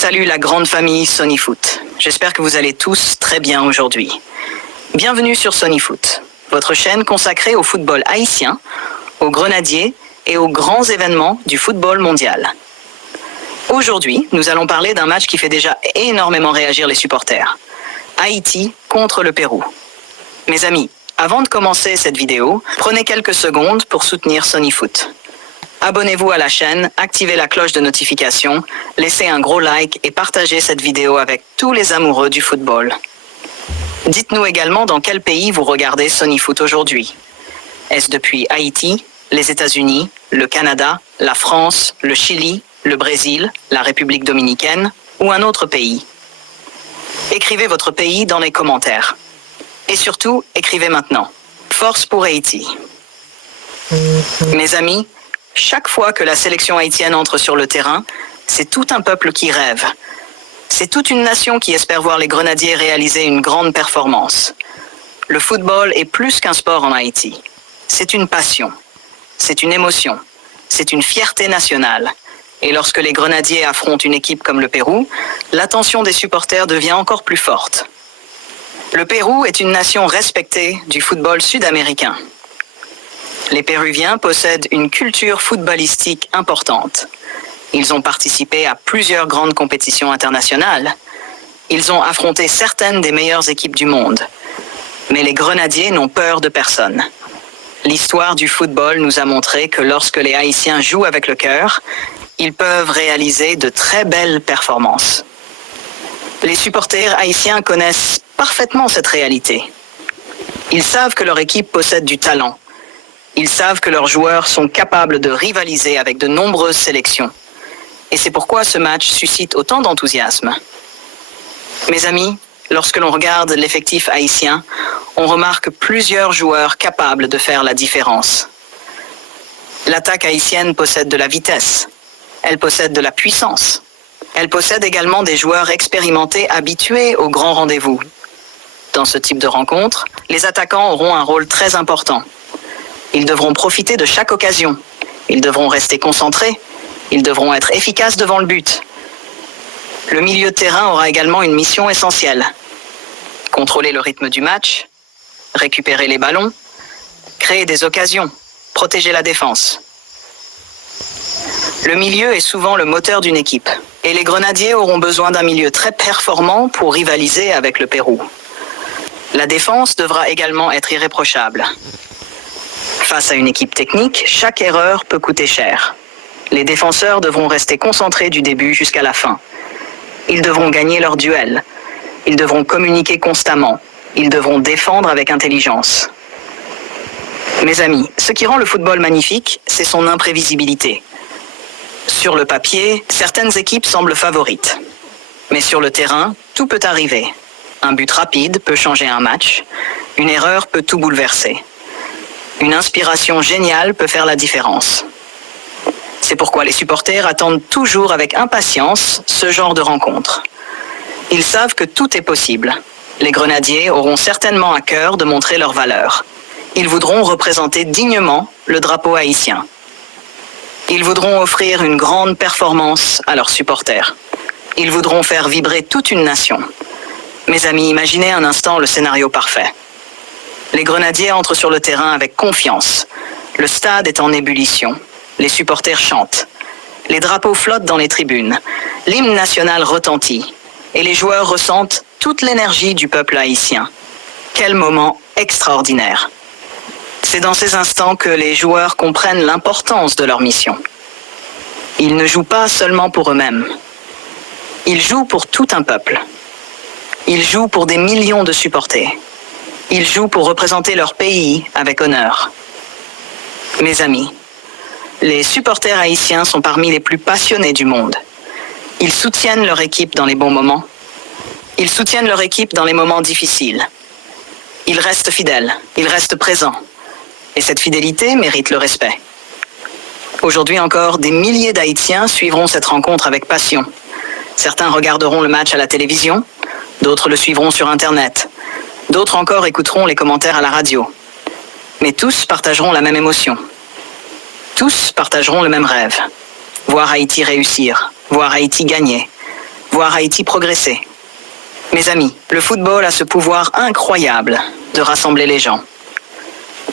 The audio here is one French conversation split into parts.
Salut la grande famille Sonyfoot. J'espère que vous allez tous très bien aujourd'hui. Bienvenue sur Sonyfoot, votre chaîne consacrée au football haïtien, aux grenadiers et aux grands événements du football mondial. Aujourd'hui, nous allons parler d'un match qui fait déjà énormément réagir les supporters. Haïti contre le Pérou. Mes amis, avant de commencer cette vidéo, prenez quelques secondes pour soutenir Sonyfoot. Abonnez-vous à la chaîne, activez la cloche de notification, laissez un gros like et partagez cette vidéo avec tous les amoureux du football. Dites-nous également dans quel pays vous regardez Sonyfoot aujourd'hui. Est-ce depuis Haïti, les États-Unis, le Canada, la France, le Chili, le Brésil, la République dominicaine ou un autre pays? Écrivez votre pays dans les commentaires. Et surtout, écrivez maintenant. Force pour Haïti. Mes amis, chaque fois que la sélection haïtienne entre sur le terrain, c'est tout un peuple qui rêve. C'est toute une nation qui espère voir les grenadiers réaliser une grande performance. Le football est plus qu'un sport en Haïti. C'est une passion. C'est une émotion. C'est une fierté nationale. Et lorsque les grenadiers affrontent une équipe comme le Pérou, l'attention des supporters devient encore plus forte. Le Pérou est une nation respectée du football sud-américain. Les Péruviens possèdent une culture footballistique importante. Ils ont participé à plusieurs grandes compétitions internationales. Ils ont affronté certaines des meilleures équipes du monde. Mais les grenadiers n'ont peur de personne. L'histoire du football nous a montré que lorsque les Haïtiens jouent avec le cœur, ils peuvent réaliser de très belles performances. Les supporters haïtiens connaissent parfaitement cette réalité. Ils savent que leur équipe possède du talent. Ils savent que leurs joueurs sont capables de rivaliser avec de nombreuses sélections. Et c'est pourquoi ce match suscite autant d'enthousiasme. Mes amis, lorsque l'on regarde l'effectif haïtien, on remarque plusieurs joueurs capables de faire la différence. L'attaque haïtienne possède de la vitesse. Elle possède de la puissance. Elle possède également des joueurs expérimentés habitués aux grands rendez-vous. Dans ce type de rencontre, les attaquants auront un rôle très important. Ils devront profiter de chaque occasion. Ils devront rester concentrés. Ils devront être efficaces devant le but. Le milieu de terrain aura également une mission essentielle. Contrôler le rythme du match, récupérer les ballons, créer des occasions, protéger la défense. Le milieu est souvent le moteur d'une équipe. Et les grenadiers auront besoin d'un milieu très performant pour rivaliser avec le Pérou. La défense devra également être irréprochable. Face à une équipe technique, chaque erreur peut coûter cher. Les défenseurs devront rester concentrés du début jusqu'à la fin. Ils devront gagner leur duel. Ils devront communiquer constamment. Ils devront défendre avec intelligence. Mes amis, ce qui rend le football magnifique, c'est son imprévisibilité. Sur le papier, certaines équipes semblent favorites. Mais sur le terrain, tout peut arriver. Un but rapide peut changer un match. Une erreur peut tout bouleverser. Une inspiration géniale peut faire la différence. C'est pourquoi les supporters attendent toujours avec impatience ce genre de rencontre. Ils savent que tout est possible. Les grenadiers auront certainement à cœur de montrer leur valeur. Ils voudront représenter dignement le drapeau haïtien. Ils voudront offrir une grande performance à leurs supporters. Ils voudront faire vibrer toute une nation. Mes amis, imaginez un instant le scénario parfait. Les grenadiers entrent sur le terrain avec confiance. Le stade est en ébullition. Les supporters chantent. Les drapeaux flottent dans les tribunes. L'hymne national retentit. Et les joueurs ressentent toute l'énergie du peuple haïtien. Quel moment extraordinaire. C'est dans ces instants que les joueurs comprennent l'importance de leur mission. Ils ne jouent pas seulement pour eux-mêmes. Ils jouent pour tout un peuple. Ils jouent pour des millions de supporters. Ils jouent pour représenter leur pays avec honneur. Mes amis, les supporters haïtiens sont parmi les plus passionnés du monde. Ils soutiennent leur équipe dans les bons moments. Ils soutiennent leur équipe dans les moments difficiles. Ils restent fidèles, ils restent présents. Et cette fidélité mérite le respect. Aujourd'hui encore, des milliers d'Haïtiens suivront cette rencontre avec passion. Certains regarderont le match à la télévision, d'autres le suivront sur Internet. D'autres encore écouteront les commentaires à la radio. Mais tous partageront la même émotion. Tous partageront le même rêve. Voir Haïti réussir, voir Haïti gagner, voir Haïti progresser. Mes amis, le football a ce pouvoir incroyable de rassembler les gens.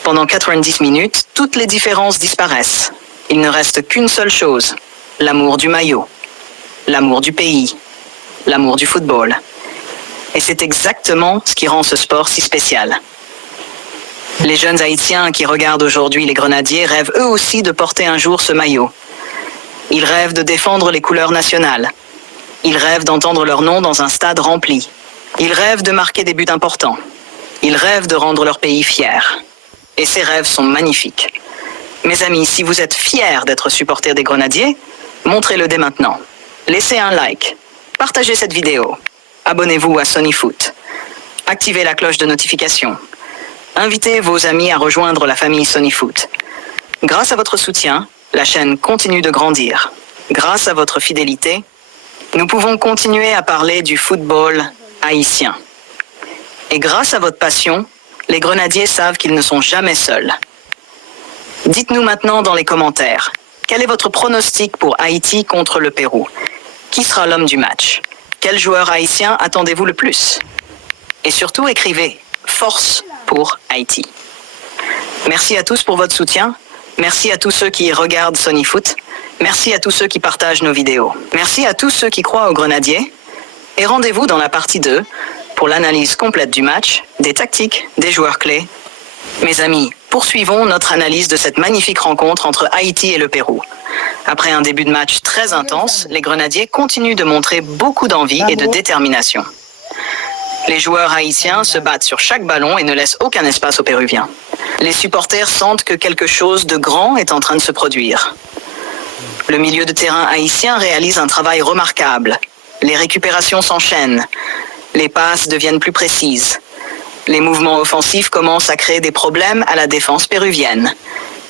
Pendant 90 minutes, toutes les différences disparaissent. Il ne reste qu'une seule chose, l'amour du maillot, l'amour du pays, l'amour du football. Et c'est exactement ce qui rend ce sport si spécial. Les jeunes Haïtiens qui regardent aujourd'hui les Grenadiers rêvent eux aussi de porter un jour ce maillot. Ils rêvent de défendre les couleurs nationales. Ils rêvent d'entendre leur nom dans un stade rempli. Ils rêvent de marquer des buts importants. Ils rêvent de rendre leur pays fier. Et ces rêves sont magnifiques. Mes amis, si vous êtes fiers d'être supporters des Grenadiers, montrez-le dès maintenant. Laissez un like, partagez cette vidéo, abonnez-vous à Sony Foot, activez la cloche de notification, invitez vos amis à rejoindre la famille Sony Foot. Grâce à votre soutien, la chaîne continue de grandir. Grâce à votre fidélité, nous pouvons continuer à parler du football haïtien. Et grâce à votre passion, les Grenadiers savent qu'ils ne sont jamais seuls. Dites-nous maintenant dans les commentaires, quel est votre pronostic pour Haïti contre le Pérou? Qui sera l'homme du match? Quel joueur haïtien attendez-vous le plus? Et surtout écrivez « Force pour Haïti ». Merci à tous pour votre soutien. Merci à tous ceux qui regardent Sony Foot. Merci à tous ceux qui partagent nos vidéos. Merci à tous ceux qui croient aux Grenadiers. Et rendez-vous dans la partie 2 pour l'analyse complète du match, des tactiques, des joueurs clés. Mes amis, poursuivons notre analyse de cette magnifique rencontre entre Haïti et le Pérou. Après un début de match très intense, les Grenadiers continuent de montrer beaucoup d'envie et de détermination. Les joueurs haïtiens se battent sur chaque ballon et ne laissent aucun espace aux Péruviens. Les supporters sentent que quelque chose de grand est en train de se produire. Le milieu de terrain haïtien réalise un travail remarquable. Les récupérations s'enchaînent. Les passes deviennent plus précises. Les mouvements offensifs commencent à créer des problèmes à la défense péruvienne.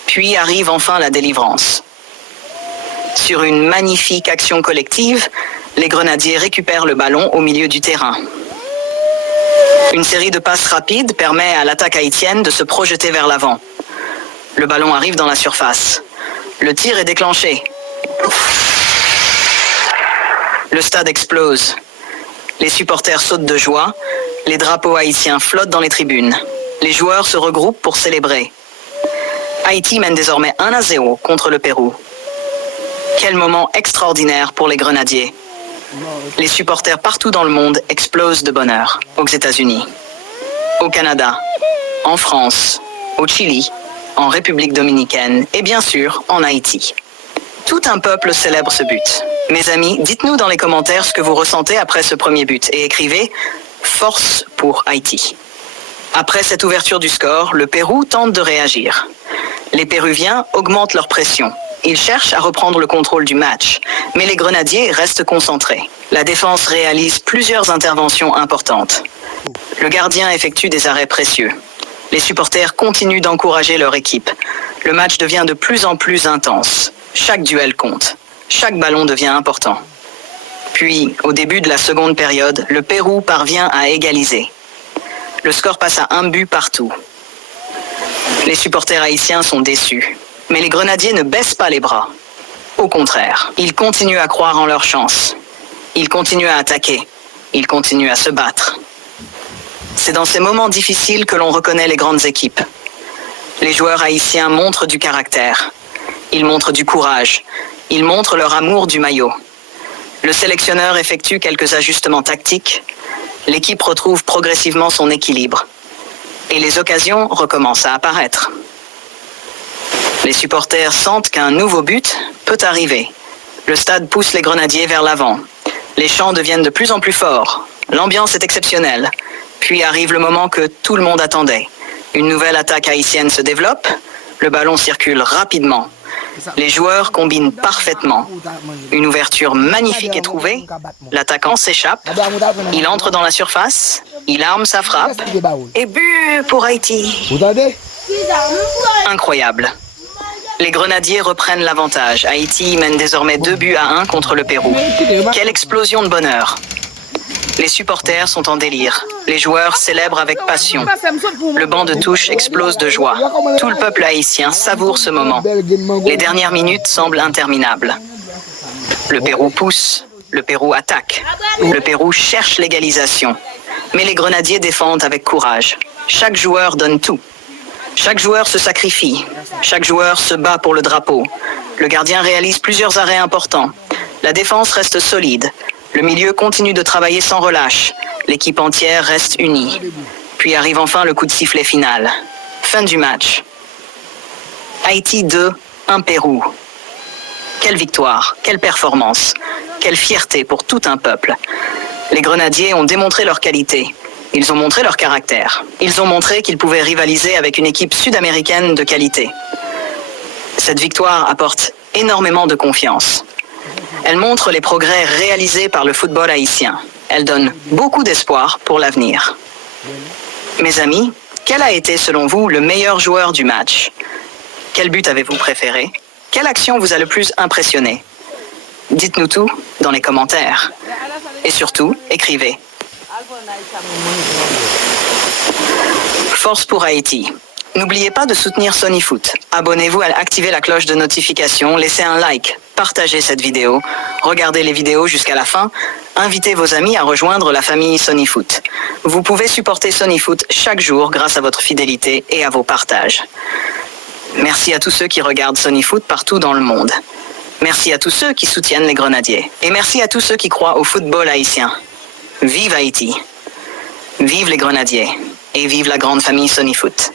Puis arrive enfin la délivrance. Sur une magnifique action collective, les Grenadiers récupèrent le ballon au milieu du terrain. Une série de passes rapides permet à l'attaque haïtienne de se projeter vers l'avant. Le ballon arrive dans la surface. Le tir est déclenché. Le stade explose. Les supporters sautent de joie. Les drapeaux haïtiens flottent dans les tribunes. Les joueurs se regroupent pour célébrer. Haïti mène désormais 1-0 contre le Pérou. Quel moment extraordinaire pour les Grenadiers. Les supporters partout dans le monde explosent de bonheur. Aux États-Unis, au Canada, en France, au Chili, en République dominicaine et bien sûr en Haïti. Tout un peuple célèbre ce but. Mes amis, dites-nous dans les commentaires ce que vous ressentez après ce premier but et écrivez « Force pour Haïti ». Après cette ouverture du score, le Pérou tente de réagir. Les Péruviens augmentent leur pression. Ils cherchent à reprendre le contrôle du match, mais les Grenadiers restent concentrés. La défense réalise plusieurs interventions importantes. Le gardien effectue des arrêts précieux. Les supporters continuent d'encourager leur équipe. Le match devient de plus en plus intense. Chaque duel compte. Chaque ballon devient important. Puis, au début de la seconde période, le Pérou parvient à égaliser. Le score passe à 1 but partout. Les supporters haïtiens sont déçus. Mais les Grenadiers ne baissent pas les bras. Au contraire, ils continuent à croire en leur chance. Ils continuent à attaquer. Ils continuent à se battre. C'est dans ces moments difficiles que l'on reconnaît les grandes équipes. Les joueurs haïtiens montrent du caractère. Ils montrent du courage. Ils montrent leur amour du maillot. Le sélectionneur effectue quelques ajustements tactiques. L'équipe retrouve progressivement son équilibre. Et les occasions recommencent à apparaître. Les supporters sentent qu'un nouveau but peut arriver. Le stade pousse les Grenadiers vers l'avant. Les chants deviennent de plus en plus forts. L'ambiance est exceptionnelle. Puis arrive le moment que tout le monde attendait. Une nouvelle attaque haïtienne se développe. Le ballon circule rapidement. Les joueurs combinent parfaitement. Une ouverture magnifique est trouvée. L'attaquant s'échappe. Il entre dans la surface. Il arme sa frappe. Et but pour Haïti. Incroyable. Les Grenadiers reprennent l'avantage. Haïti mène désormais 2-1 contre le Pérou. Quelle explosion de bonheur! Les supporters sont en délire. Les joueurs célèbrent avec passion. Le banc de touche explose de joie. Tout le peuple haïtien savoure ce moment. Les dernières minutes semblent interminables. Le Pérou pousse. Le Pérou attaque. Le Pérou cherche l'égalisation. Mais les Grenadiers défendent avec courage. Chaque joueur donne tout. Chaque joueur se sacrifie. Chaque joueur se bat pour le drapeau. Le gardien réalise plusieurs arrêts importants. La défense reste solide. Le milieu continue de travailler sans relâche. L'équipe entière reste unie. Puis arrive enfin le coup de sifflet final. Fin du match. Haïti 2, 1 Pérou. Quelle victoire, quelle performance, quelle fierté pour tout un peuple. Les Grenadiers ont démontré leur qualité. Ils ont montré leur caractère. Ils ont montré qu'ils pouvaient rivaliser avec une équipe sud-américaine de qualité. Cette victoire apporte énormément de confiance. Elle montre les progrès réalisés par le football haïtien. Elle donne beaucoup d'espoir pour l'avenir. Mes amis, quel a été selon vous le meilleur joueur du match? Quel but avez-vous préféré? Quelle action vous a le plus impressionné? Dites-nous tout dans les commentaires. Et surtout, écrivez. Force pour Haïti. N'oubliez pas de soutenir Sonyfoot. Abonnez-vous, activez la cloche de notification, laissez un like, partagez cette vidéo, regardez les vidéos jusqu'à la fin, invitez vos amis à rejoindre la famille Sonyfoot. Vous pouvez supporter Sonyfoot chaque jour grâce à votre fidélité et à vos partages. Merci à tous ceux qui regardent Sonyfoot partout dans le monde. Merci à tous ceux qui soutiennent les Grenadiers. Et merci à tous ceux qui croient au football haïtien. Vive Haïti! Vive les Grenadiers! Et vive la grande famille Sonyfoot!